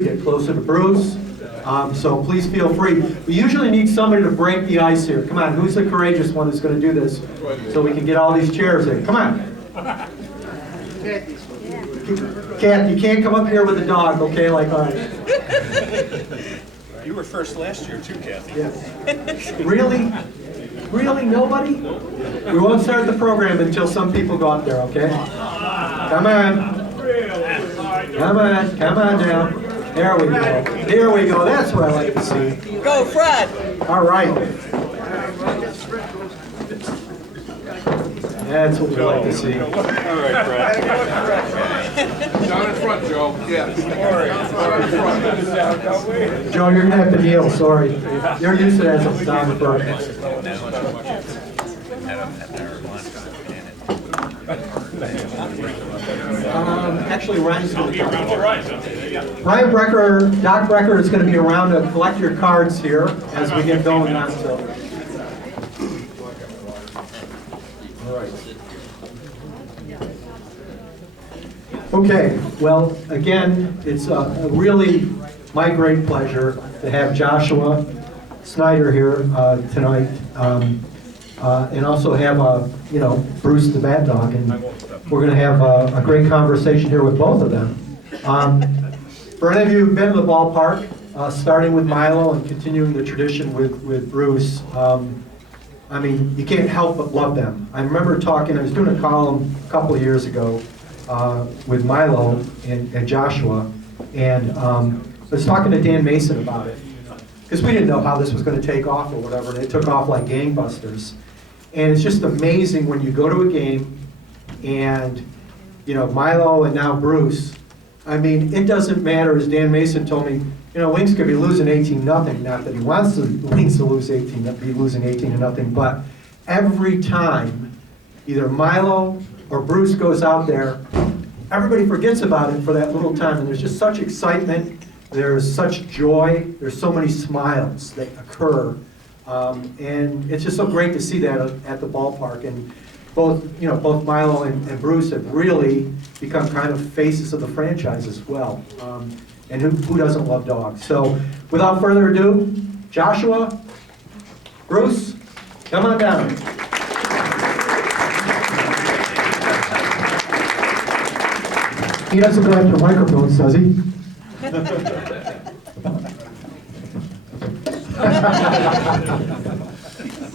Get closer to Bruce, so please feel free. We usually need somebody to break the ice here. Come on, who's the courageous one who's going to do this so we can get all these chairs in? Come on. Kat, you can't come up here with a dog, okay, like ours. You were first last year too, Kathy. Yes. Really? Really, nobody? We won't start the program until some people go up there, okay? Come on. Come on, come on now. There we go. There we go. That's what I like to see. Go, Fred. All right. That's what we like to see. All right, Fred. Down in front, Joe. Yeah. Joe, you're going to have to kneel. Sorry. You're used to that as a down in front. Actually, Ryan's going to be around. Ryan Brecker, Doc Brecker is going to be around to collect your cards here as we get going on. So. All right. Okay, well, again, it's really my great pleasure to have Joshua Snyder here tonight, and also have Bruce the Bat Dog, and we're going to have a great conversation here with both of them. For any of you who've been to the ballpark, starting with Milo and continuing the tradition with Bruce, I mean, you can't help but love them. I remember I was doing a column a couple of years ago with Milo and Joshua, and I was talking to Dan Mason about it, because we didn't know how this was going to take off or whatever, and it took off like gangbusters. And it's just amazing when you go to a game, and Milo and now Bruce, I mean, it doesn't matter, as Dan Mason told me, Wings could be losing 18-0, not that he wants the Wings to be losing 18-0, but every time either Milo or Bruce goes out there, everybody forgets about it for that little time, and there's just such excitement, there's such joy, there's so many smiles that occur, and it's just so great to see that at the ballpark. And both Milo and Bruce have really become kind of faces of the franchise as well. And who doesn't love dogs? So without further ado, Joshua, Bruce, come on down. He doesn't go after microphones, does he?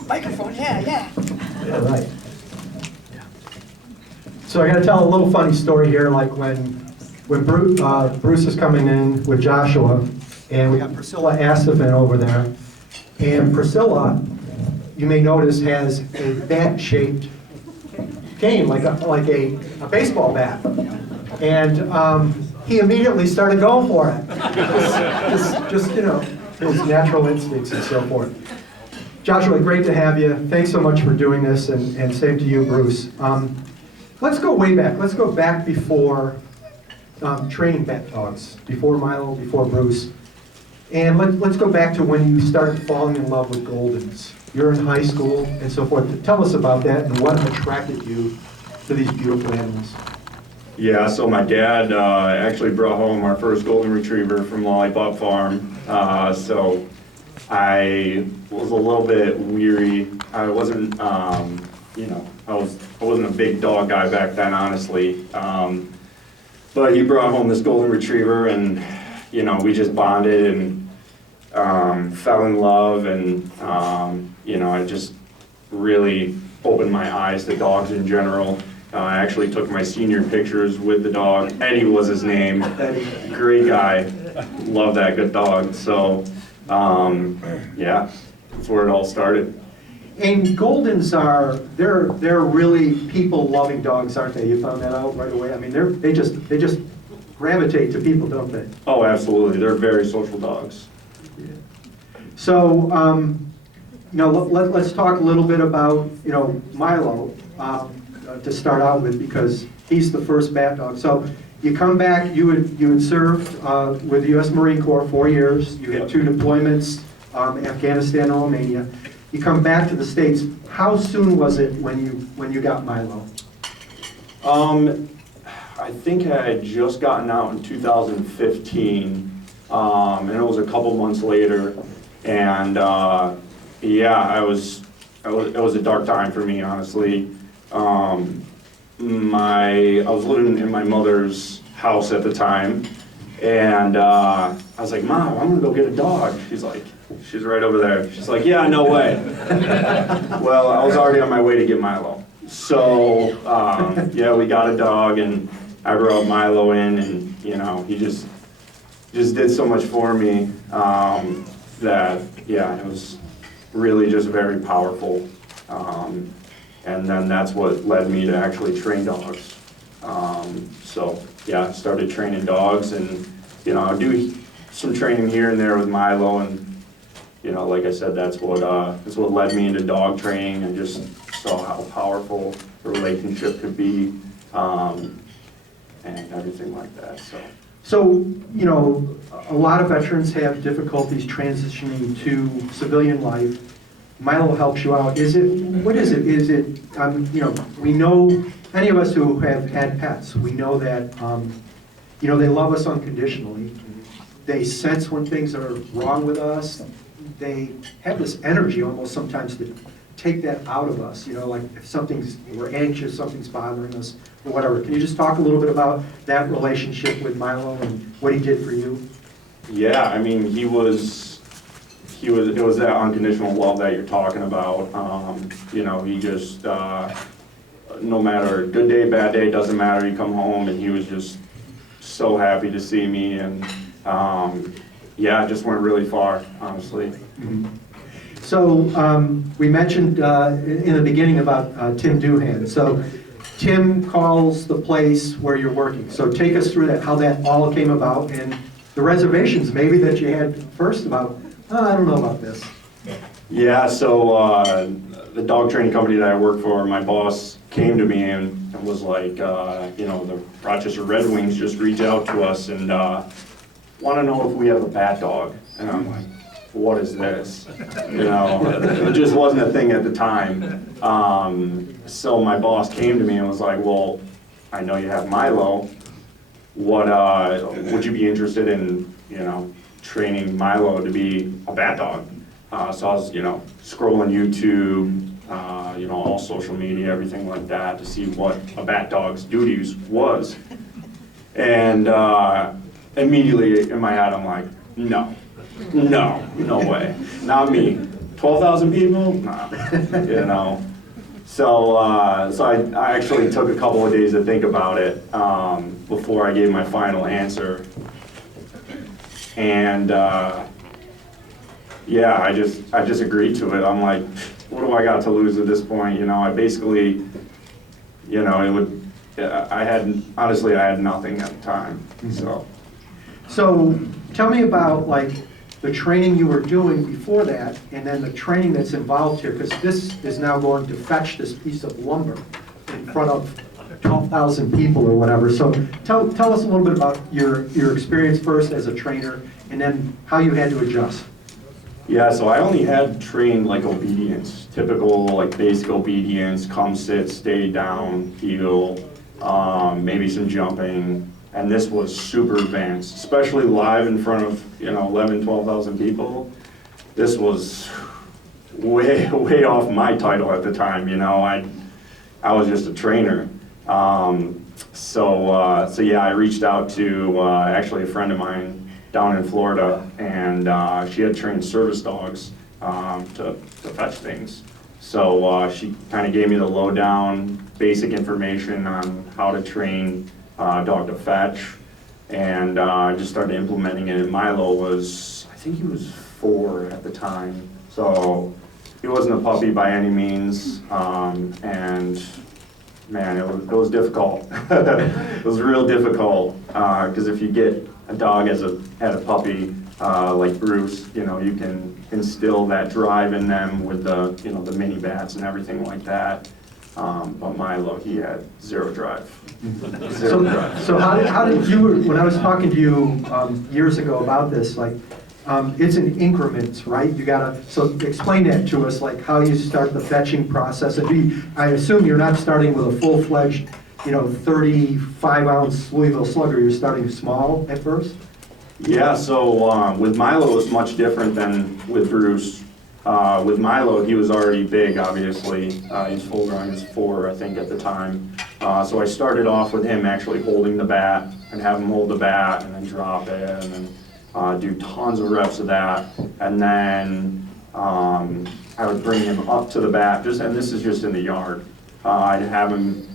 Microphone, yeah. All right. So I got to tell a little funny story here, like when Bruce is coming in with Joshua, and we got Priscilla Astafin over there, and Priscilla, you may notice, has a bat-shaped cane, like a baseball bat, and he immediately started going for it, just his natural instincts and so forth. Joshua, great to have you. Thanks so much for doing this, and same to you, Bruce. Let's go way back. Let's go back before training bat dogs, before Milo, before Bruce. And let's go back to when you started falling in love with Goldens. You're in high school and so forth. Tell us about that and what attracted you to these beautiful animals. Yeah, so my dad actually brought home our first golden retriever from Lollipop Farm. So I was a little bit weary. I wasn't, I wasn't a big dog guy back then, honestly. But he brought home this golden retriever, and we just bonded and fell in love, and I just really opened my eyes to dogs in general. I actually took my senior pictures with the dog. Eddie was his name. Great guy. Love that good dog. So, yeah, that's where it all started. And Goldens they're really people-loving dogs, aren't they? You found that out right away. I mean, they just gravitate to people, don't they? Oh, absolutely. They're very social dogs. Yeah. So, let's talk a little bit about Milo to start out with, because he's the first bat dog. So you come back. You had served with the U.S. Marine Corps 4 years. You had 2 deployments, Afghanistan and Romania. You come back to the States. How soon was it when you got Milo? I think I had just gotten out in 2015. And it was a couple months later, and yeah, it was a dark time for me, honestly. I was living in my mother's house at the time, and I was like, Mom, I'm gonna go get a dog. She's right over there. She's like, yeah, no way. Well, I was already on my way to get Milo. So, yeah, we got a dog, and I brought Milo in, and, you know, he just did so much for me that, yeah, it was really just very powerful. And then that's what led me to actually train dogs. So, yeah, I started training dogs, and, you know, I do some training here and there with Milo, and, you know, like I said, that's what led me into dog training, and just saw how powerful the relationship could be, and everything like that, so. So, you know, a lot of veterans have difficulties transitioning to civilian life. Milo helps you out. What is it? Is it, you know, we know, any of us who have had pets, we know that, you know, they love us unconditionally. They sense when things are wrong with us. They have this energy almost sometimes to take that out of us, you know, like if we're anxious, something's bothering us, or whatever. Can you just talk a little bit about that relationship with Milo and what he did for you? Yeah, I mean, it was that unconditional love that you're talking about. You know, he just, no matter good day, bad day, doesn't matter, you come home, and he was just so happy to see me, and yeah, it just went really far, honestly. Mm-hmm. So we mentioned in the beginning about Tim Doohan. So Tim calls the place where you're working. So take us through that, how that all came about, and the reservations maybe that you had first about, oh, I don't know about this. Yeah, so the dog training company that I work for, my boss came to me and was like, you know, the Rochester Red Wings just reached out to us and want to know if we have a bat dog. And I'm like, what is this? You know, it just wasn't a thing at the time. So my boss came to me and was like, well, I know you have Milo. What would you be interested in, you know, training Milo to be a bat dog? So I was, you know, scrolling YouTube, you know, all social media, everything like that, to see what a bat dog's duties was. And immediately in my head, I'm like, no way, not me. 12,000 people? Nah, you know. So I actually took a couple of days to think about it before I gave my final answer. And yeah, I just agreed to it. I'm like, what do I got to lose at this point? You know, I basically, you know, honestly, I had nothing at the time, so. So tell me about like the training you were doing before that, and then the training that's involved here, because this is now going to fetch this piece of lumber in front of 12,000 people or whatever. So tell us a little bit about your experience first as a trainer, and then how you had to adjust. Yeah, so I only had trained like obedience, typical like basic obedience, come sit, stay down, heel, maybe some jumping. And this was super advanced, especially live in front of, you know, 11, 12,000 people. This was way off my title at the time, you know. I was just a trainer. So yeah, I reached out to actually a friend of mine down in Florida, and she had trained service dogs to fetch things. So she kind of gave me the lowdown, basic information on how to train dog to fetch, and I just started implementing it. And Milo was, I think he was 4 at the time, so he wasn't a puppy by any means, and man, it was difficult. It was real difficult, because if you get a dog had a puppy like Bruce, you know, you can instill that drive in them with the, you know, the mini bats and everything like that. But Milo, he had zero drive. Zero drive. So how did you, when I was talking to you years ago about this, like, it's in increments, right? You gotta, so explain that to us, like how you start the fetching process. I assume you're not starting with a full-fledged, you know, 35-ounce Louisville Slugger. You're starting small at first? Yeah, so with Milo, it's much different than with Bruce. With Milo, he was already big, obviously. He's full grown, he's 4, I think, at the time. So I started off with him actually holding the bat and have him hold the bat and then drop it and then do tons of reps of that. And then I would bring him up to the bat, and this is just in the yard. I'd have him,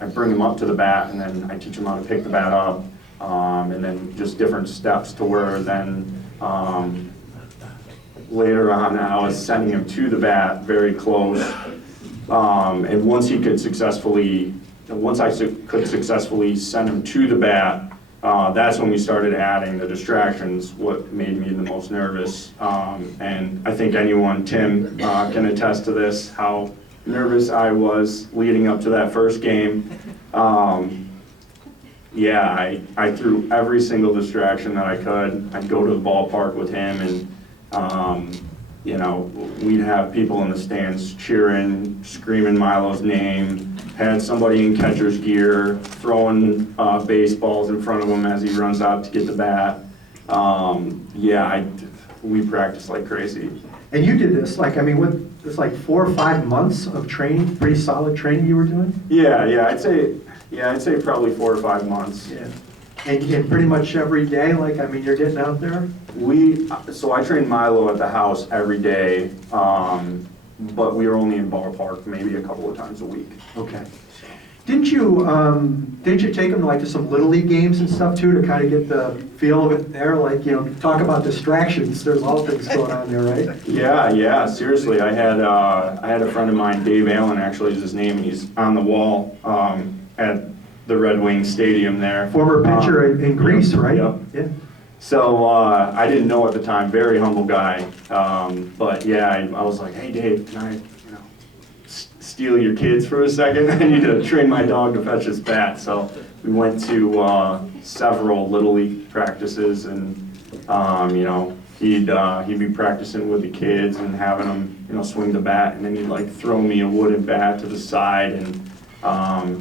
I'd bring him up to the bat and then I'd teach him how to pick the bat up. And then just different steps to where then later on I was sending him to the bat very close. And once I could successfully send him to the bat, that's when we started adding the distractions, what made me the most nervous. And I think Tim can attest to this, how nervous I was leading up to that first game. Yeah, I threw every single distraction that I could. I'd go to the ballpark with him and, we'd have people in the stands cheering, screaming Milo's name, had somebody in catcher's gear throwing baseballs in front of him as he runs out to get the bat. We practiced like crazy. And you did this, it's like 4 or 5 months of training, pretty solid training you were doing? Yeah, I'd say probably 4 or 5 months. Yeah. And pretty much every day, you're getting out there? So I trained Milo at the house every day, but we were only in ballpark maybe a couple of times a week. Okay. Didn't you take them to some Little League games and stuff too, to kind of get the feel of it there? Talk about distractions, there's all things going on there, right? Yeah, seriously. I had a friend of mine, Dave Allen actually is his name, and he's on the wall at the Red Wings Stadium there. Former pitcher in Greece, right? Yep. Yeah. So I didn't know at the time, very humble guy. But yeah, I was like, hey Dave, can I steal your kids for a second? I need to train my dog to fetch his bat. So we went to several Little League practices, and he'd be practicing with the kids and having them swing the bat, and then he'd throw me a wooden bat to the side, and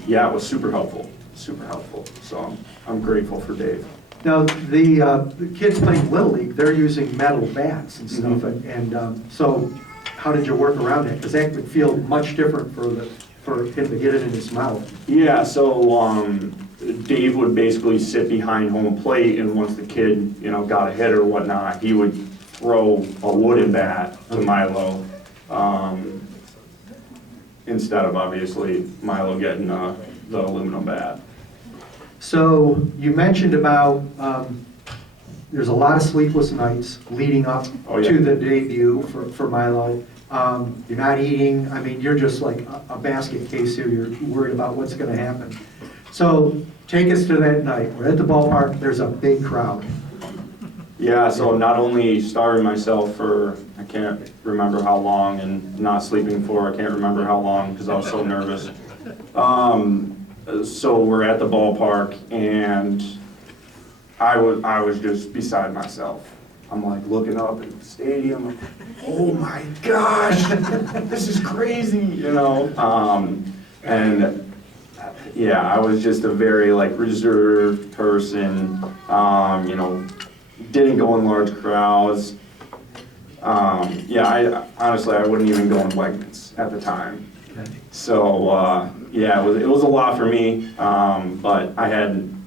it was super helpful. So I'm grateful for Dave. Now, the kids playing Little League, they're using metal bats and stuff, Mm-hmm. so how did you work around that? Because that would feel much different for him to get it in his mouth. Yeah, so Dave would basically sit behind home plate, and once the kid, got a hit or whatnot, he would throw a wooden bat to Milo, instead of obviously Milo getting the aluminum bat. So you mentioned about there's a lot of sleepless nights leading up to the debut for Milo. You're not eating. You're just like a basket case here. You're worried about what's going to happen. So take us to that night. We're at the ballpark. There's a big crowd. Yeah, so not only starving myself for, I can't remember how long, and not sleeping for, I can't remember how long because I was so nervous. So we're at the ballpark, and I was just beside myself. I'm looking up at the stadium, oh my gosh, this is crazy, and yeah, I was just a very reserved person, didn't go in large crowds. I honestly wouldn't even go in Wegmans at the time. So it was a lot for me, but I hadn't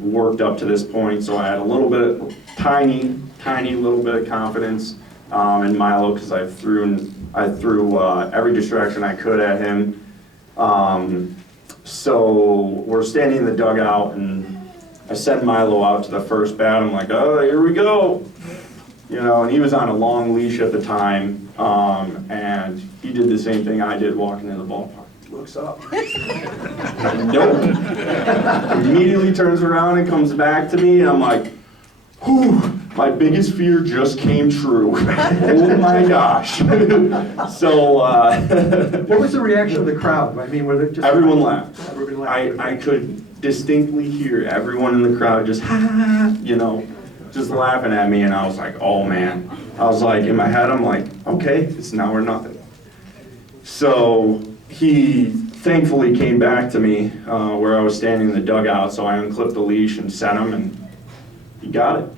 worked up to this point, so I had a little bit, tiny little bit of confidence in Milo, because I threw every distraction I could at him. So we're standing in the dugout, and I send Milo out to the first bat. I'm like, oh, here we go. And he was on a long leash at the time, and he did the same thing I did walking in the ballpark. He looks up. Nope. Immediately turns around and comes back to me, and I'm like, whew, my biggest fear just came true. Oh my gosh. So, What was the reaction of the crowd? Were they just... Everyone laughed. Everybody laughed. I could distinctly hear everyone in the crowd just, just laughing at me, and I was like, oh man. I was like, in my head, I'm like, okay, it's now or nothing. So he thankfully came back to me where I was standing in the dugout, so I unclipped the leash and sent him, and he got it.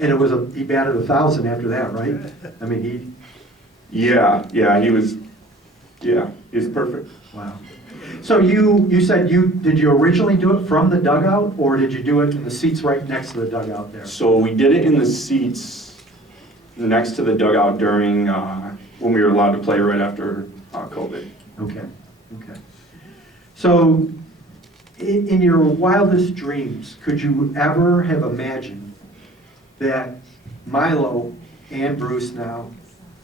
And he batted 1,000 after that, right? I mean, Yeah, he was perfect. wow. So you said did you originally do it from the dugout, or did you do it in the seats right next to the dugout there? So we did it in the seats next to the dugout during, when we were allowed to play right after COVID. Okay. So, in your wildest dreams, could you ever have imagined that Milo and Bruce now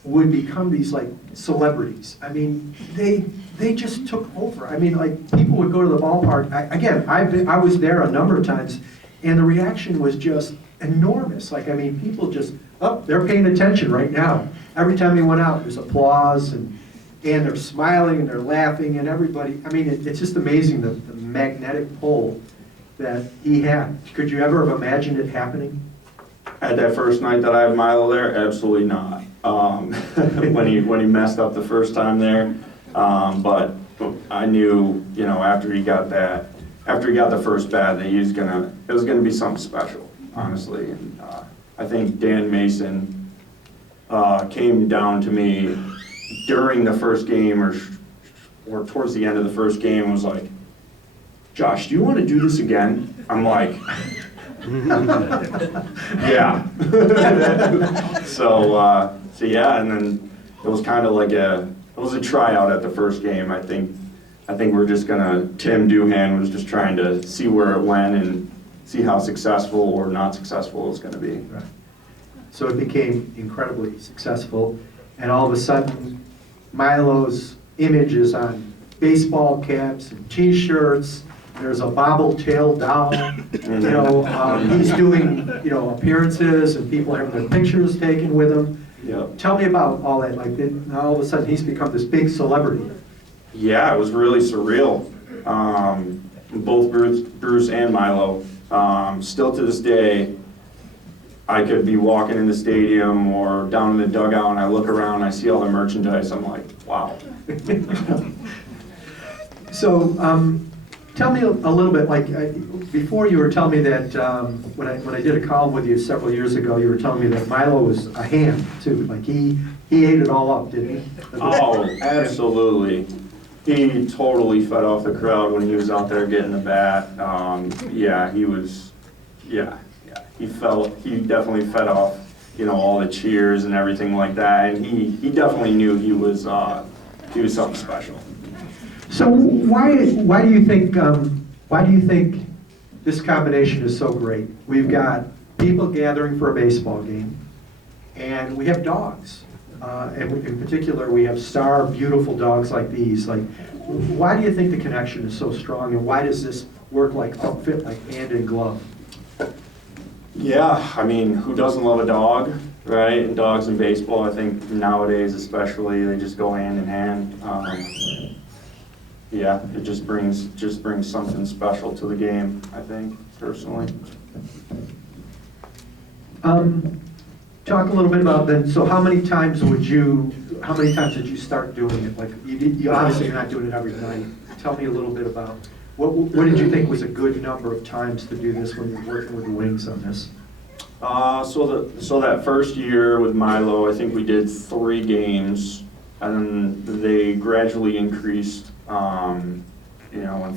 would become these like celebrities? I mean, they just took over. I mean, like people would go to the ballpark. I was there a number of times, and the reaction was just enormous. Like, I mean, people just, they're paying attention right now. Every time he went out, there's applause, and they're smiling, and they're laughing, and everybody, I mean, it's just amazing the magnetic pull that he had. Could you ever have imagined it happening? At that first night that I had Milo there, absolutely not. When he messed up the first time there, but I knew, after he got the first bat, that it was gonna be something special, honestly. And I think Dan Mason came down to me during the first game or towards the end of the first game, was like, "Josh, do you want to do this again?" I'm like, yeah. So yeah, and then it was kind of like it was a tryout at the first game. I think we're just Tim Doohan was just trying to see where it went and see how successful or not successful it was gonna be. Right. So it became incredibly successful, and all of a sudden, Milo's image is on baseball caps and T-shirts. There's a bobble-tailed doll. He's doing appearances, and people are having their pictures taken with him. Yep. Tell me about all that. Like, all of a sudden, he's become this big celebrity. Yeah, it was really surreal. Both Bruce and Milo. Still to this day, I could be walking in the stadium or down in the dugout, and I look around, and I see all the merchandise. I'm like, wow. So, tell me a little bit. Like before, you were telling me that when I did a column with you several years ago, you were telling me that Milo was a ham too. Like he ate it all up, didn't he? Oh, absolutely. He totally fed off the crowd when he was out there getting the bat. Yeah, he was. Yeah. He definitely fed off, all the cheers and everything like that. And he definitely knew he was something special. So why do you think this combination is so great? We've got people gathering for a baseball game, and we have dogs. And in particular, we have beautiful dogs like these. Like, why do you think the connection is so strong, and why does this work fit like hand in glove? Yeah, I mean, who doesn't love a dog, right? And dogs in baseball, I think nowadays especially, they just go hand in hand. Yeah, it just brings something special to the game, I think, personally. Talk a little bit about then. So how many times did you start doing it? Like, you obviously you're not doing it every night. Tell me a little bit about what did you think was a good number of times to do this when you're working with the Wings on this? So that first year with Milo, I think we did 3 games, and then they gradually increased, in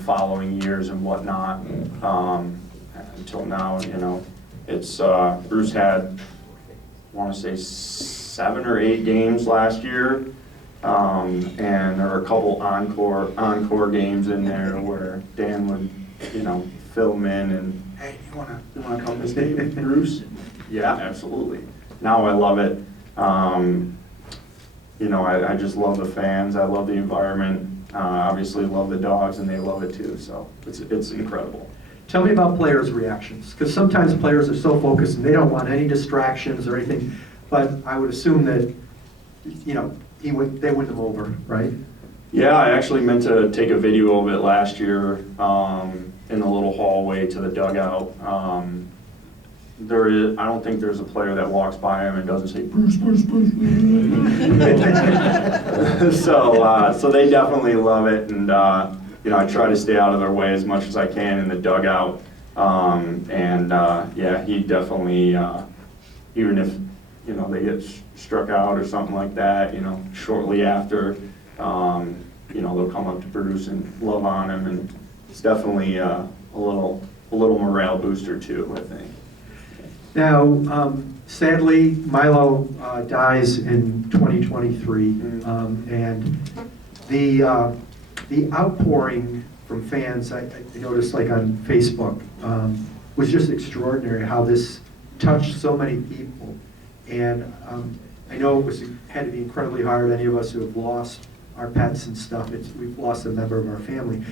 following years and whatnot, until now, it's, Bruce had, I want to say 7 or 8 games last year, and there were a couple encore games in there where Dan would, film in and, hey, you wanna come to stadium, Bruce? Yeah, absolutely. Now I love it. I just love the fans. I love the environment. Obviously love the dogs, and they love it too. So it's incredible. Tell me about players' reactions, because sometimes players are so focused and they don't want any distractions or anything. But I would assume that, they win them over, right? Yeah, I actually meant to take a video of it last year in the little hallway to the dugout. I don't think there's a player that walks by him and doesn't say, Bruce, Bruce, Bruce. So they definitely love it, and I try to stay out of their way as much as I can in the dugout. Yeah, he definitely even if, you know, they get struck out or something like that, you know, shortly after, you know, they'll come up to Bruce and love on him, and it's definitely a little morale booster too, I think. Now, sadly, Milo dies in 2023, and the outpouring from fans, I noticed like on Facebook, was just extraordinary how this touched so many people. And I know had to be incredibly hard, any of us who have lost our pets and stuff, we've lost a member of our family.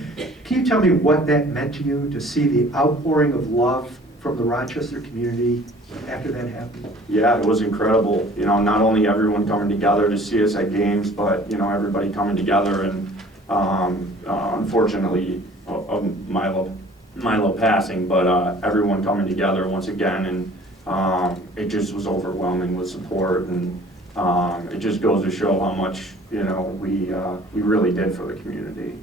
Can you tell me what that meant to you, to see the outpouring of love from the Rochester community after that happened? Yeah, it was incredible. You know, not only everyone coming together to see us at games, but, you know, everybody coming together, and unfortunately, of Milo passing, but everyone coming together once again, and it just was overwhelming with support, and it just goes to show how much, you know, we really did for the community,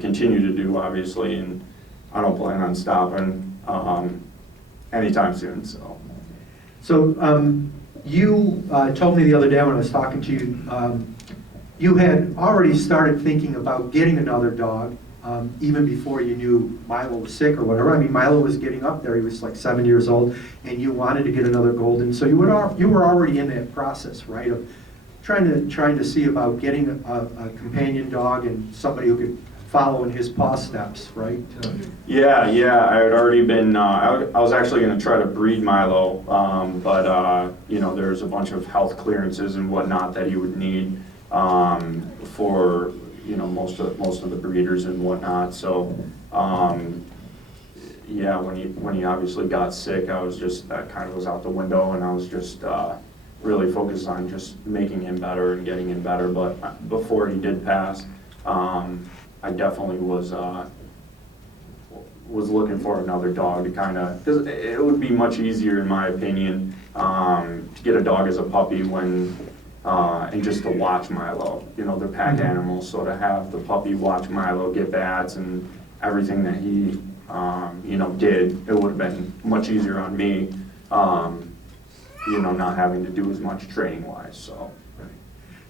continue to do, obviously, and I don't plan on stopping anytime soon. So you told me the other day when I was talking to you, you had already started thinking about getting another dog, even before you knew Milo was sick or whatever. I mean, Milo was getting up there; he was like 7 years old, and you wanted to get another golden. So you were already in that process, right, of trying to see about getting a companion dog and somebody who could follow in his paw steps, right? Yeah, I had already been, I was actually going to try to breed Milo, but, you know, there's a bunch of health clearances and whatnot that he would need for, you know, most of the breeders and whatnot. So, yeah, when he obviously got sick, I was just, that kind of was out the window, and I was just really focused on just making him better and getting him better. But before he did pass, I definitely was looking for another dog to kind of, because it would be much easier, in my opinion, to get a dog as a puppy when, and just to watch Milo. You know, they're pack animals, so to have the puppy watch Milo get bats and everything that he, you know, did, it would have been much easier on me, you know, not having to do as much training-wise, so.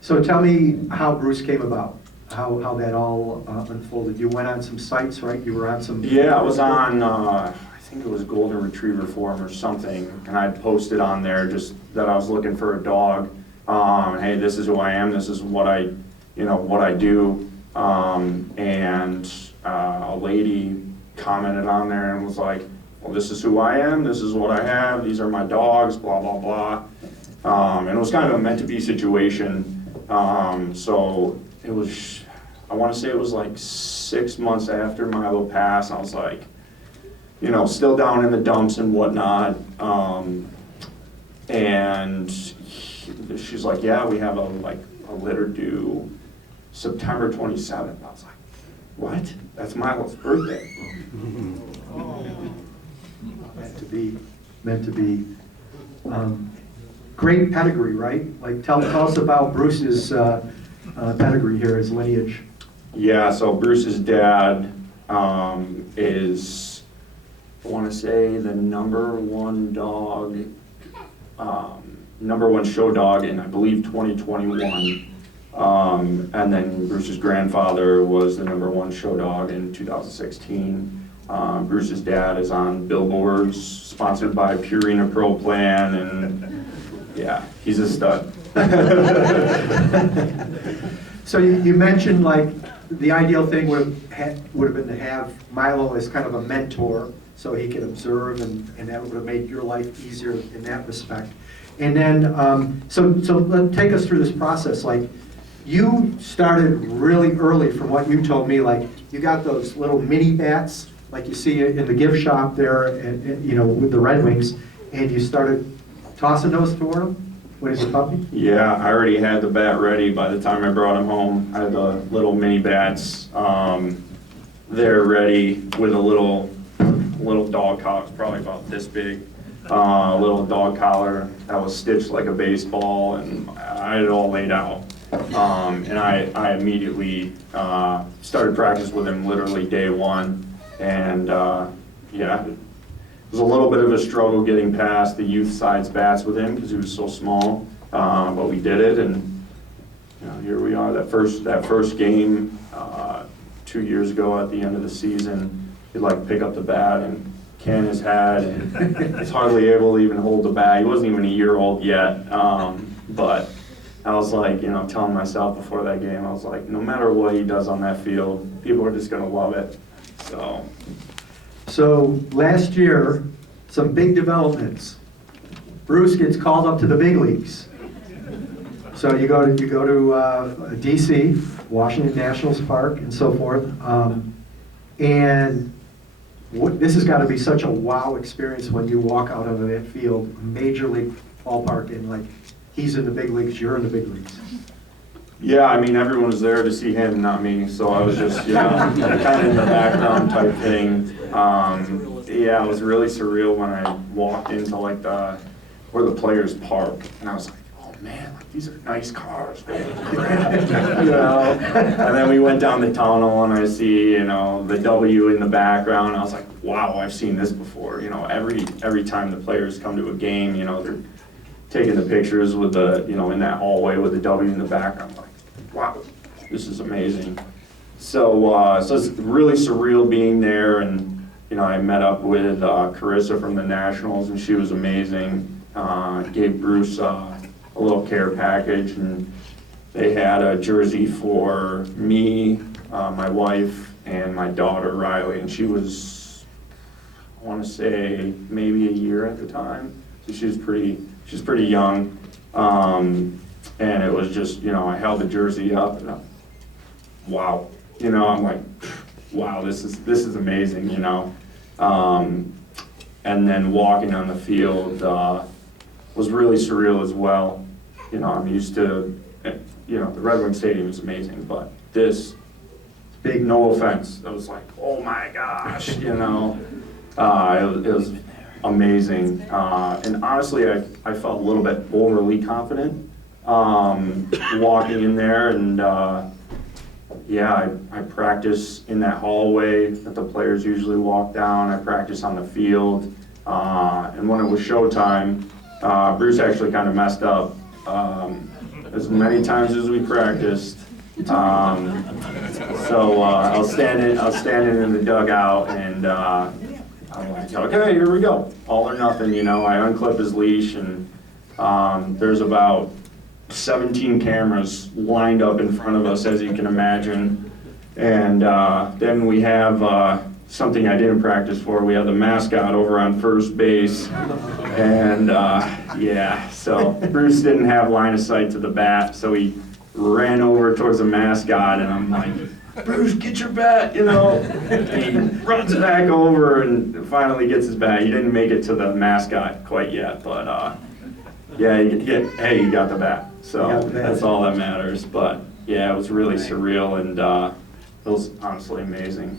So tell me how Bruce came about. How that all unfolded. You went on some sites, right? You were on some... Yeah, I was on, I think it was Golden Retriever Forum or something, and I posted on there just that I was looking for a dog. Hey, this is who I am, this is what I do. And a lady commented on there and was like, well, this is who I am, this is what I have, these are my dogs, blah, blah, blah. And it was kind of a meant-to-be situation. So it was, I want to say it was like 6 months after Milo passed. I was like, you know, still down in the dumps and whatnot. And she's like, yeah, we have a litter due September 27th. I was like, what? That's Milo's birthday. Meant to be. Great pedigree, right? Like, tell us about Bruce's pedigree here, his lineage. Yeah, so Bruce's dad is, I want to say, the number one show dog in, I believe, 2021. And then Bruce's grandfather was the number one show dog in 2016. Bruce's dad is on billboards, sponsored by Purina Pro Plan, and yeah, he's a stud. So you mentioned, like, the ideal thing would have been to have Milo as kind of a mentor, so he could observe, and that would have made your life easier in that respect. And then, so take us through this process. Like, you started really early, from what you told me. Like, you got those little mini bats, like you see in the gift shop there, and you know, with the Red Wings, and you started tossing those toward him when he was a puppy? Yeah, I already had the bat ready by the time I brought him home. I had the little mini bats. They're ready with a little dog collar, probably about this big. Little dog collar that was stitched like a baseball, and I had it all laid out. And I immediately started practice with him literally day one, and yeah, was a little bit of a struggle getting past the youth side's bats with him because he was so small, but we did it, and here we are. That first game 2 years ago at the end of the season, he'd like pick up the bat and can his head, and he's hardly able to even hold the bat. He wasn't even a year old yet, but I was like, telling myself before that game, I was like, no matter what he does on that field, people are just gonna love it. So last year, some big developments. Bruce gets called up to the big leagues. So you go to DC, Washington Nationals Park, and so forth. This has got to be such a wow experience when you walk out onto that field, major league ballpark, and like he's in the big leagues, you're in the big leagues. Yeah, I mean, everyone was there to see him, not me, so I was just, kind of in the background type thing. Yeah, it was really surreal when I walked into like where the players park, and I was like, oh man, like these are nice cars, man. And then we went down the tunnel, and I see, the W in the background. I was like, wow, I've seen this before. Every time the players come to a game, they're taking the pictures with the, in that hallway with the W in the background. I'm like, wow, this is amazing. So it's really surreal being there, and I met up with Carissa from the Nationals, and she was amazing. Gave Bruce a little care package, and they had a jersey for me, my wife, and my daughter Riley, and she was, I want to say, maybe a year at the time, so she's pretty young, and it was just, I held the jersey up, and wow, I'm like, wow, this is amazing, and then walking on the field was really surreal as well. I'm used to, the Red Wing Stadium is amazing, but this, big, no offense, I was like, oh my gosh, it was amazing. And honestly, I felt a little bit overly confident walking in there, and I practice in that hallway that the players usually walk down. I practice on the field, and when it was showtime, Bruce actually kind of messed up as many times as we practiced. So I was standing in the dugout, and I'm like, okay, here we go, all or nothing. I unclip his leash, and there's about 17 cameras lined up in front of us, as you can imagine. And then we have something I didn't practice for. We have the mascot over on first base. And so Bruce didn't have line of sight to the bat, so he ran over towards the mascot, and I'm like, Bruce, get your bat, And he runs back over and finally gets his bat. He didn't make it to the mascot quite yet, but hey, he got the bat. So that's all that matters. But yeah, it was really surreal, and it was honestly amazing.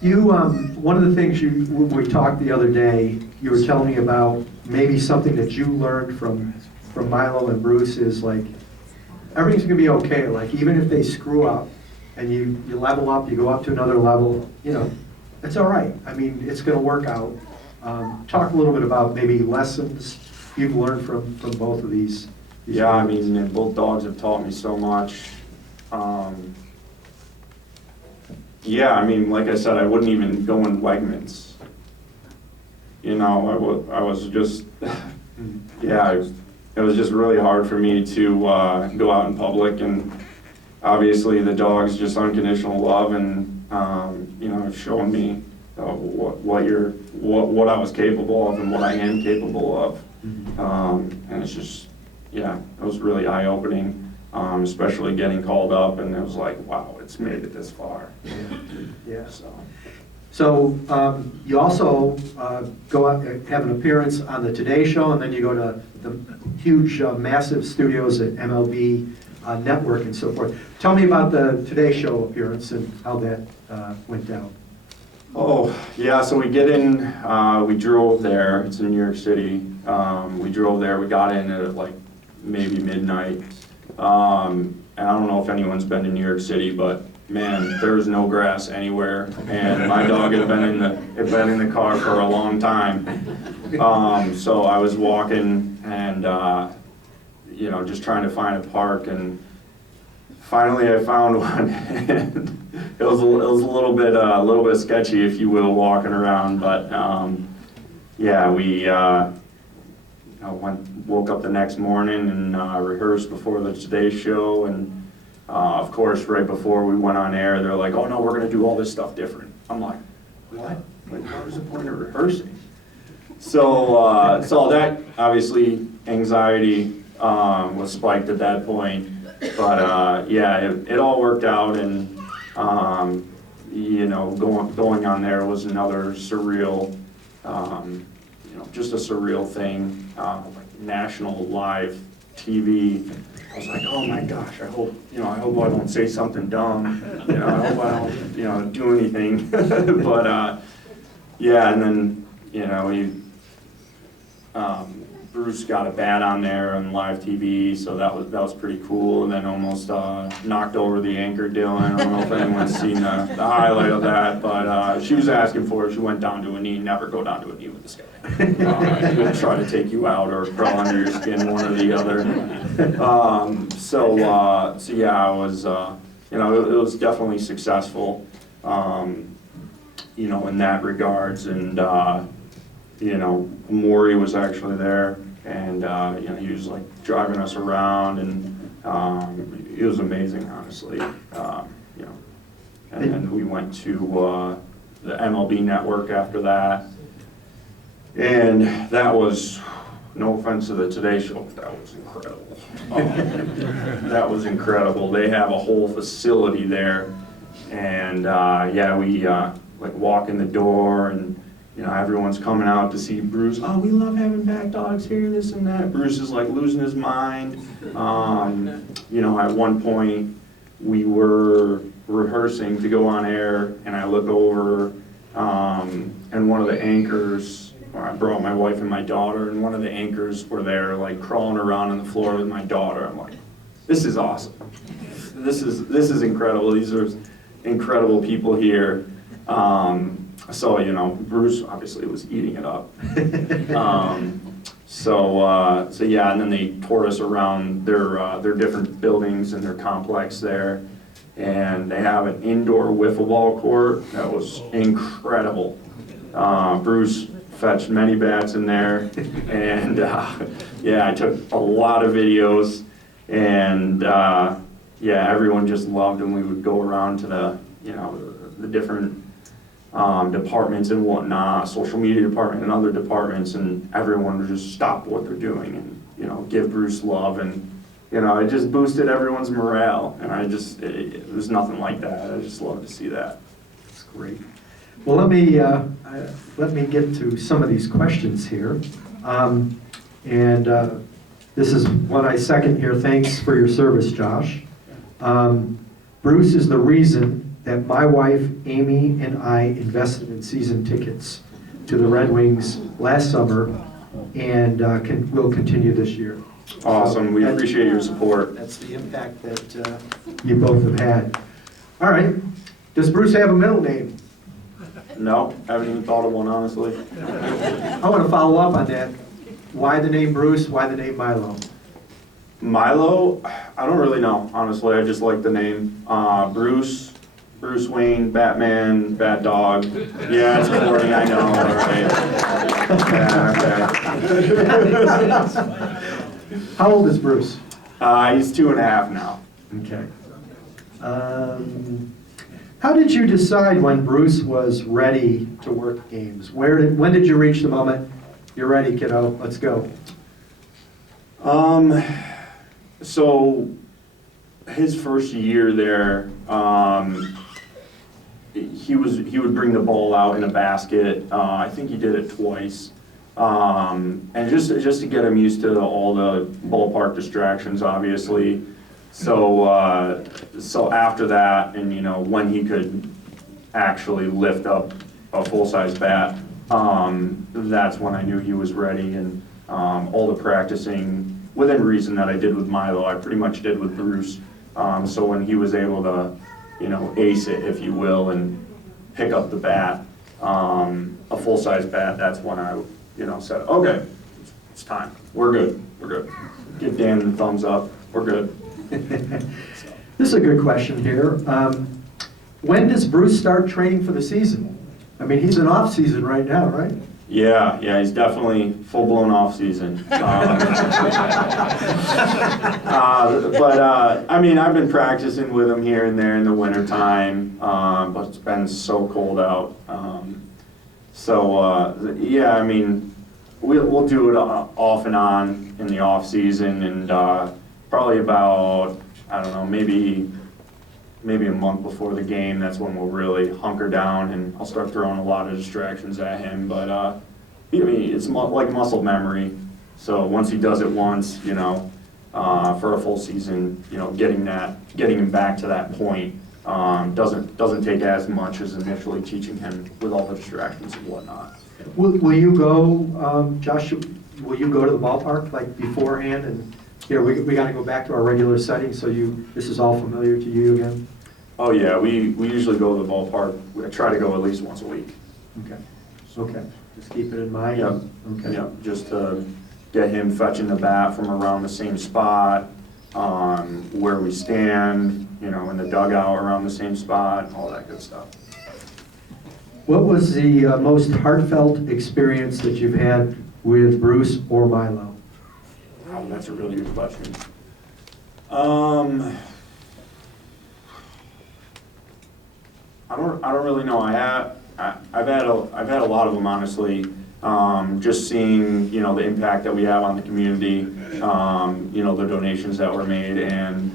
You, one of the things we talked the other day, you were telling me about maybe something that you learned from Milo and Bruce is like, everything's gonna be okay. Like even if they screw up and you level up, you go up to another level, it's all right. I mean, it's gonna work out. Talk a little bit about maybe lessons you've learned from both of these. Yeah, I mean, and both dogs have taught me so much. Yeah, I mean, like I said, I wouldn't even go in Wegmans. I was just, it was just really hard for me to go out in public, and obviously the dog's just unconditional love, and showing me what I was capable of and what I am capable of. And it's just, it was really eye-opening. Especially getting called up, and it was like, wow, it's made it this far. Yeah. So you also go out, have an appearance on the Today Show, and then you go to the huge, massive studios at MLB Network and so forth. Tell me about the Today Show appearance and how that went down. Oh, yeah, so we get in, we drove there, it's in New York City. We drove there, we got in at like maybe midnight. And I don't know if anyone's been to New York City, but man, there was no grass anywhere, and my dog had been in the car for a long time. So I was walking and you know, just trying to find a park, and finally I found one. And it was a little bit sketchy, if you will, walking around, but yeah, we you know, woke up the next morning and rehearsed before the Today Show, and of course, right before we went on air, they're like, "Oh no, we're gonna do all this stuff different." I'm like, "What? Like, what was the point of rehearsing?" So, so that obviously anxiety was spiked at that point, but yeah, it all worked out, and you know, going on there was another surreal, you know, just a surreal thing. Like national live TV. I was like, oh my gosh, I hope I don't say something dumb. You know, I hope I don't, you know, do anything. But yeah, and then, you know, Bruce got a bat on there on live TV, so that was pretty cool. And then almost knocked over the anchor Dylan. I don't know if anyone's seen the highlight of that, but she was asking for it. She went down to a knee. Never go down to a knee with this guy. He'll try to take you out or crawl under your skin, one or the other. So yeah, I was, you know, it was definitely successful, you know, in that regards. And you know, Maury was actually there, and you know, he was like driving us around, and it was amazing, honestly. You know, and then we went to the MLB Network after that, and that was, no offense to the Today Show, but that was incredible. That was incredible. They have a whole facility there, and yeah, we like walk in the door, and you know, everyone's coming out to see Bruce. Oh, we love having back dogs here, this and that. Bruce is like losing his mind. You know, at one point we were rehearsing to go on air, and I look over, and one of the anchors, I brought my wife and my daughter, and one of the anchors were there, like crawling around on the floor with my daughter. I'm like, this is awesome. This is incredible. These are incredible people here. So, you know, Bruce obviously was eating it up. So yeah, and then they toured us around their different buildings and their complex there, and they have an indoor wiffle ball court that was incredible. Bruce fetched many bats in there, and yeah, I took a lot of videos, and yeah, everyone just loved when we would go around to the, you know, the different departments and whatnot, social media department and other departments, and everyone would just stop what they're doing and, you know, give Bruce love, and, you know, it just boosted everyone's morale, and it was nothing like that. I just love to see that. That's great. Well, let me get to some of these questions here, and this is one I second here. Thanks for your service, Josh. Bruce is the reason that my wife, Amy, and I invested in season tickets to the Red Wings last summer, and will continue this year. Awesome. We appreciate your support. That's the impact that you both have had. All right. Does Bruce have a middle name? No, haven't even thought of one, honestly. I want to follow up on that. Why the name Bruce? Why the name Milo? Milo, I don't really know, honestly. I just like the name. Bruce Wayne, Batman, Bat Dog. Yeah, it's corny, I know, right? Yeah, okay. How old is Bruce? He's 2.5 now. Okay. How did you decide when Bruce was ready to work games? When did you reach the moment, you're ready, kiddo, let's go? So his first year there, he would bring the ball out in a basket. I think he did it twice, and just to get him used to all the ballpark distractions, obviously. So so after that, and you know, when he could actually lift up a full-size bat, that's when I knew he was ready. And all the practicing within reason that I did with Milo, I pretty much did with Bruce. So when he was able to ace it, if you will, and pick up the bat, a full-size bat. That's when I, said, okay, it's time. We're good. Give Dan the thumbs up. We're good. This is a good question here. When does Bruce start training for the season? I mean, he's in off-season right now, right? Yeah, he's definitely full-blown off-season. I mean, I've been practicing with him here and there in the wintertime, but it's been so cold out. Yeah, I mean, we'll do it off and on in the off-season, and probably about, I don't know, maybe a month before the game, that's when we'll really hunker down, and I'll start throwing a lot of distractions at him. But I mean, it's like muscle memory. So once he does it once, for a full season, getting him back to that point doesn't take as much as initially teaching him with all the distractions and whatnot. Will you go, Josh? Will you go to the ballpark like beforehand? And here we got to go back to our regular setting. So this is all familiar to you again. Oh yeah, we usually go to the ballpark. I try to go at least once a week. Okay. Just keep it in mind. Yep. Okay. Yep. Just to get him fetching the bat from around the same spot, where we stand, in the dugout around the same spot, all that good stuff. What was the most heartfelt experience that you've had with Bruce or Milo? Oh, that's a really good question. I don't really know. I've had a lot of them, honestly. Just seeing the impact that we have on the community, the donations that were made, and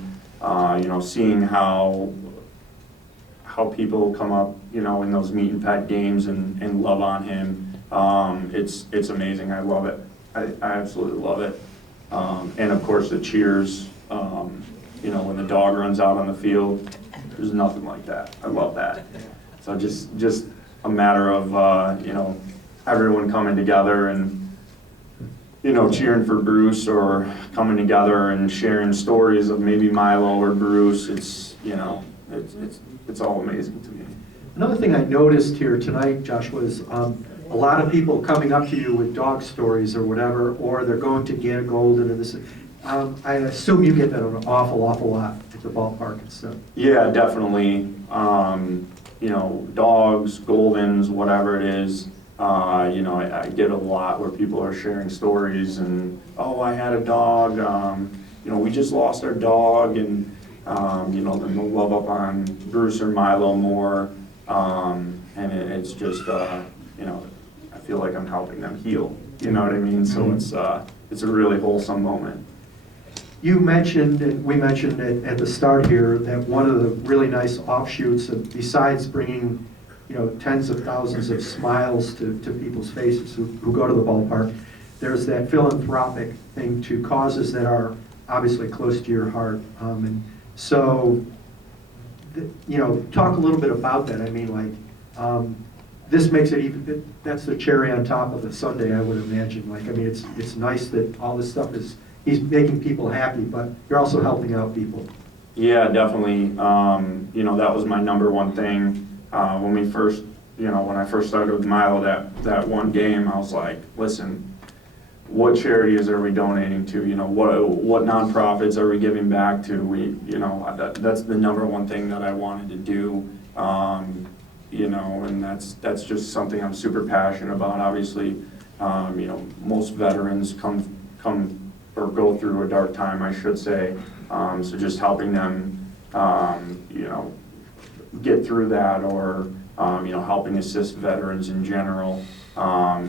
seeing how people come up in those meet and pet games and love on him. It's amazing. I love it. I absolutely love it. And of course the cheers. When the dog runs out on the field, there's nothing like that. I love that. So just a matter of everyone coming together and cheering for Bruce, or coming together and sharing stories of maybe Milo or Bruce. It's all amazing to me. Another thing I noticed here tonight, Josh, was a lot of people coming up to you with dog stories or whatever, or they're going to get a golden or this. I assume you get that an awful lot at the ballpark and stuff. Yeah, definitely. Dogs, Goldens, whatever it is. I get a lot where people are sharing stories and, oh, I had a dog. We just lost our dog, and then they'll love up on Bruce or Milo more. And it's just, I feel like I'm helping them heal. You know what I mean? So it's a really wholesome moment. You mentioned, and we mentioned at the start here, that one of the really nice offshoots, besides bringing tens of thousands of smiles to people's faces who go to the ballpark, there's that philanthropic thing to causes that are obviously close to your heart. And so, talk a little bit about that. I mean, this makes it even, that's the cherry on top of the sundae, I would imagine. It's nice that all this stuff he's making people happy, but you're also helping out people. Yeah, definitely. That was my number one thing. When I first started with Milo, that one game, I was like, listen, what charities are we donating to? What nonprofits are we giving back to? That's the number one thing that I wanted to do. And that's just something I'm super passionate about. Obviously, most veterans come or go through a dark time, I should say. So just helping them, get through that, or helping assist veterans in general,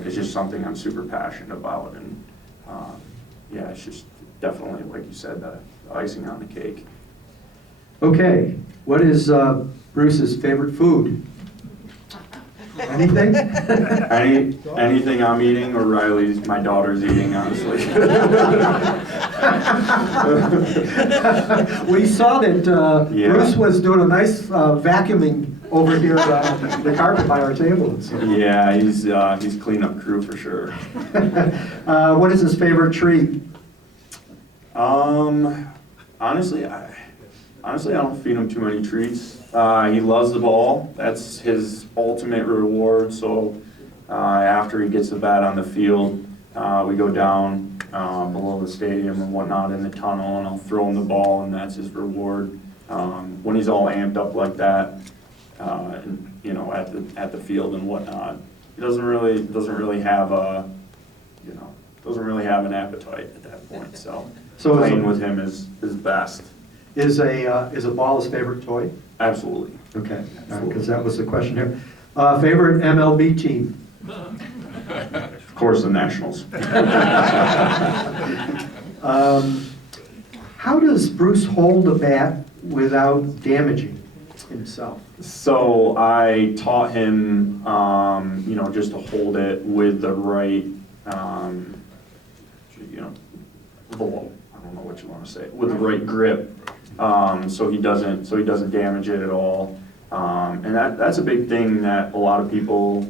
is just something I'm super passionate about. And it's just definitely, like you said, the icing on the cake. Okay, what is Bruce's favorite food? Anything? Anything I'm eating, or my daughter's eating, honestly. We saw that Bruce was doing a nice vacuuming over here, the carpet by our table. So. Yeah, he's cleanup crew for sure. What is his favorite treat? Honestly, honestly, I don't feed him too many treats. He loves the ball. That's his ultimate reward. So after he gets the bat on the field, we go down below the stadium and whatnot in the tunnel, and I'll throw him the ball, and that's his reward. When he's all amped up like that, and, at the field and whatnot, he doesn't really have an appetite at that point. So playing with him is best. Is a ball his favorite toy? Absolutely. Okay, because that was the question here. Favorite MLB team? Of course, the Nationals. How does Bruce hold a bat without damaging himself? So I taught him, just to hold it with the right, below, I don't know what you want to say, with the right grip, so he doesn't damage it at all. And that's a big thing that a lot of people,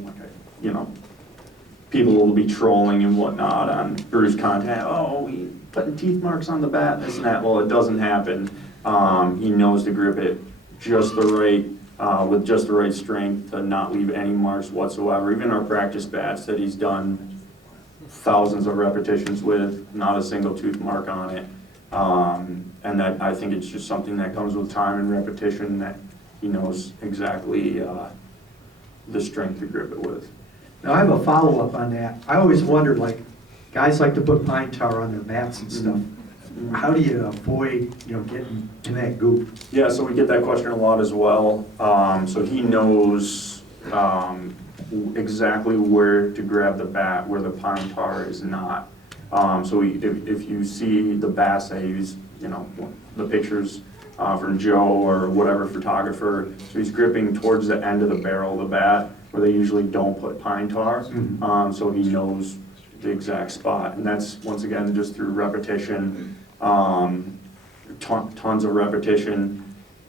people will be trolling and whatnot on Bruce content. Oh, he putting teeth marks on the bat, this and that. Well, it doesn't happen. He knows to grip it just the right, with just the right strength to not leave any marks whatsoever. Even our practice bats that he's done thousands of repetitions with, not a single tooth mark on it. And that, I think it's just something that comes with time and repetition, that he knows exactly the strength to grip it with. Now, I have a follow-up on that. I always wondered, guys like to put pine tar on their bats and stuff. How do you avoid, getting in that goop? Yeah, so we get that question a lot as well. So he knows exactly where to grab the bat, where the pine tar is not. So if you see the bats that he's, the pictures from Joe or whatever photographer, so he's gripping towards the end of the barrel of the bat, where they usually don't put pine tar. So he knows the exact spot, and that's, once again, just through repetition, tons of repetition,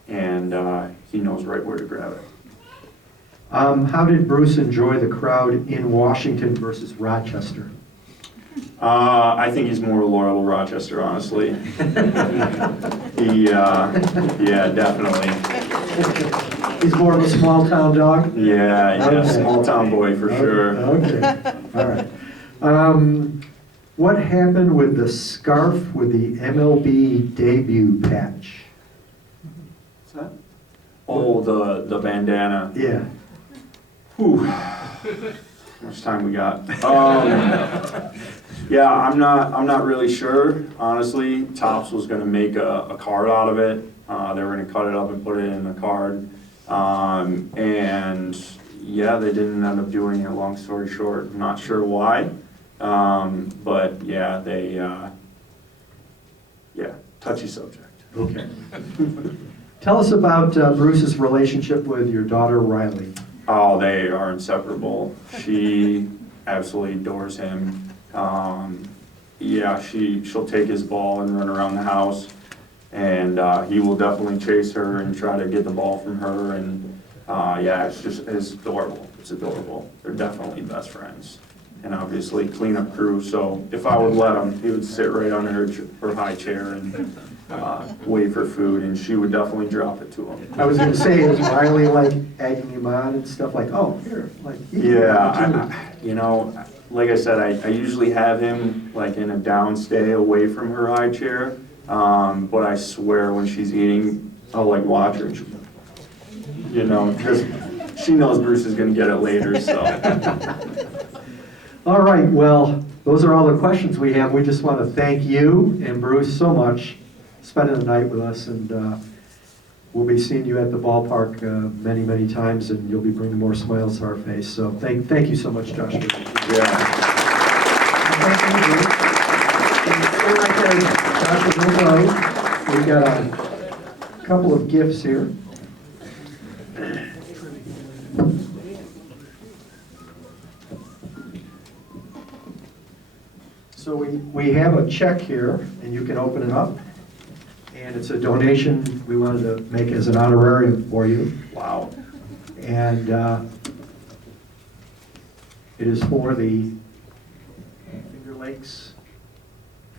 and he knows right where to grab it. How did Bruce enjoy the crowd in Washington versus Rochester? I think he's more loyal to Rochester, honestly. Yeah, definitely. He's more of a small town dog? Yeah, Okay. small town boy for sure. Okay, all right. What happened with the scarf with the MLB debut patch? What's that? Oh, the bandana. Yeah. Whew. How much time we got? Yeah, I'm not really sure. Honestly, Topps was going to make a card out of it. They were going to cut it up and put it in the card. And yeah, they didn't end up doing it. Long story short, I'm not sure why. But yeah, touchy subject. Okay. Tell us about Bruce's relationship with your daughter, Riley. Oh, they are inseparable. She absolutely adores him. Yeah, she'll take his ball and run around the house, and he will definitely chase her and try to get the ball from her. And yeah, it's adorable. It's adorable. They're definitely best friends. And obviously cleanup crew. So if I would let him, he would sit right under her high chair and wait for food, and she would definitely drop it to him. I was going to say, is Riley egging him on and stuff oh, here, Yeah, like I said, I usually have him in a downstay away from her high chair, but I swear when she's eating, I'll watch her, because she knows Bruce is going to get it later, so. All right, well, those are all the questions we have. We just want to thank you and Bruce so much spending the night with us, and we'll be seeing you at the ballpark many, many times, and you'll be bringing more smiles to our face. So thank you so much, Joshua. Yeah. We've got a couple of gifts here. So we have a check here, and you can open it up. And it's a donation we wanted to make as an honorarium for you. Wow. And it is for the Finger Lakes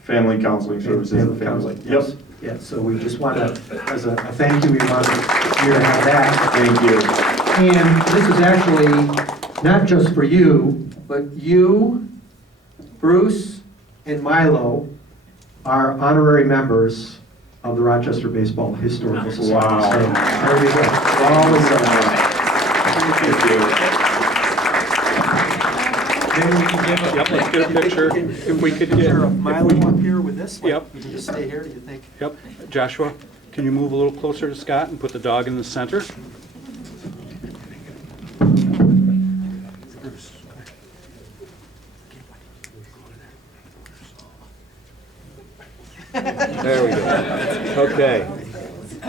Family Counseling Services. Family Family. counseling, Yep. yes. Yeah, so we just want to, as a thank you, we want you to have that. Thank you. And this is actually not just for you, but you, Bruce, and Milo are honorary members of the Rochester Baseball Historical Society. Wow. So, there you go. All of them. Thank you. Maybe we can give Yep, let's get a picture. If we could get, Milo up here with this. Like, Yep. You can just stay here, do you think? yep, Joshua, can you move a little closer to Scott and put the dog in the center? There we go. Okay.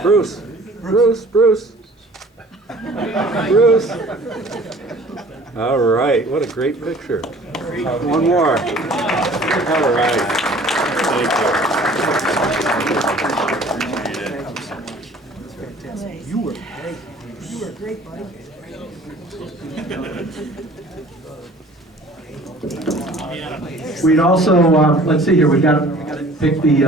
Bruce. All right, what a great picture. One more. All right. Thank you. You were great. You were great, buddy. We'd also, let's see here, we got to pick the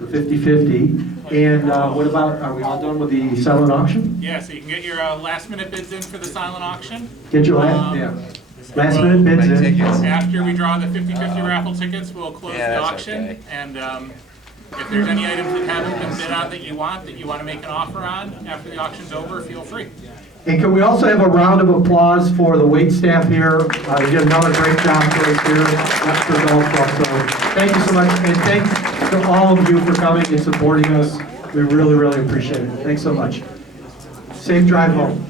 50/50. And what about, are we all done with the silent auction? Yeah, so you can get your last minute bids in for the silent auction. Get your last minute bids in. After we draw the 50/50 raffle tickets, we'll close the auction. And if there's any items that haven't been bid on that you want to make an offer on after the auction's over, feel free. And can we also have a round of applause for the wait staff here? You did another great job for us here at the golf club. So thank you so much, and thanks to all of you for coming and supporting us. We really, really appreciate it. Thanks so much. Safe drive home.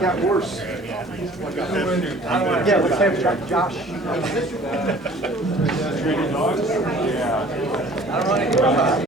Got worse. Yeah, let's have Josh.